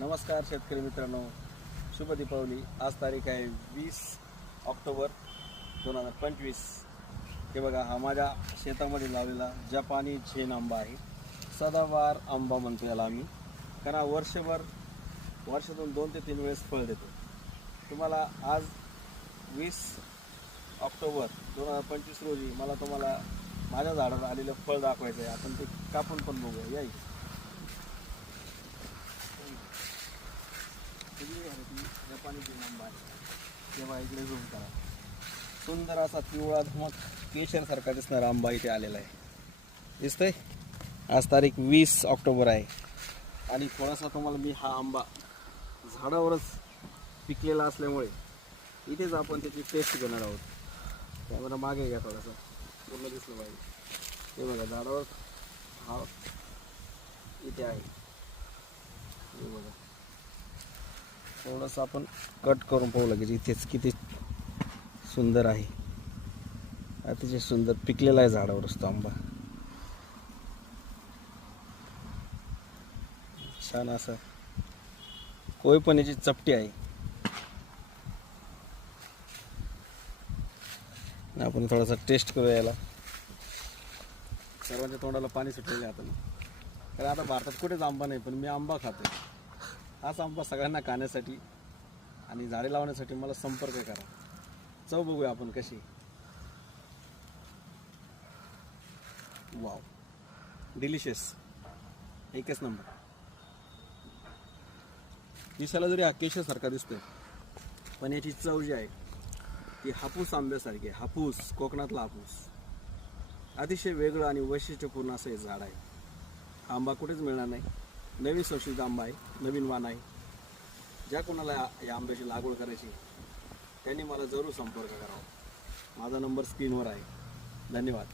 नमस्कार शेतकरी मित्रांनो, शुभ दीपावली। आज तारीख आहे 20 ऑक्टोबर 2025। हे बघा, हा माझ्या शेतामध्ये लावलेला जपानी झेन आंबा आहे। सदाबहार आंबा म्हणतो याला आम्ही, कारण वर्षातून 2 ते 3 वेळेस फळ देतो। तुम्हाला आज 20 ऑक्टोबर 2025 रोजी मला तुम्हाला माझ्या झाडावर आलेलं फळ दाखवायचं आहे। आपण ते कापून पण बघूया। या इथे जपानी झेन आंबा आहे। तेव्हा इकडे झूम करा। सुंदर असा पिवळा धमक केशरसारखा दिसणारा आंबा इथे आलेला आहे। दिसतंय? आज तारीख 20 ऑक्टोबर आहे आणि थोडासा तुम्हाला मी हा आंबा झाडावरच पिकलेला असल्यामुळे इथेच आपण त्याची टेस्ट घेणार आहोत। कॅमेरा मागे घ्या, थोडासा पूर्ण दिसलं पाहिजे। हे बघा, झाडावर हा इथे आहे। हे बघा, थोडंसं आपण कट करून पाहू लागेल। इथेच किती सुंदर आहे, अतिशय सुंदर पिकलेला आहे झाडावर असतो आंबा। छान असं कोय पण याची चपटी आहे। आपण थोडासा टेस्ट करूया याला। सर्वांच्या तोंडाला पाणी सुटलेलं आहे आता, कारण आता भारतात कुठेच आंबा नाही, पण मी आंबा खातो। हाच आंबा सगळ्यांना खाण्यासाठी आणि झाडे लावण्यासाठी मला संपर्क करा। चव बघूया आपण कशी। वाव, डिलिशियस, एकच नंबर। दिसायला जरी हा केशरसारखा दिसतोय, पण याची चव जी आहे ती हापूस आंब्यासारखी आहे। हापूस, कोकणातला हापूस। अतिशय वेगळं आणि वैशिष्ट्यपूर्ण असं हे झाड आहे। हा आंबा कुठेच मिळणार नाही। नवीन संशोधित आंबा आहे, नवीन वाण आहे। ज्या कोणाला या आंब्याची लागवड करायची त्यांनी मला जरूर संपर्क करावा। माझा नंबर स्क्रीनवर आहे। धन्यवाद।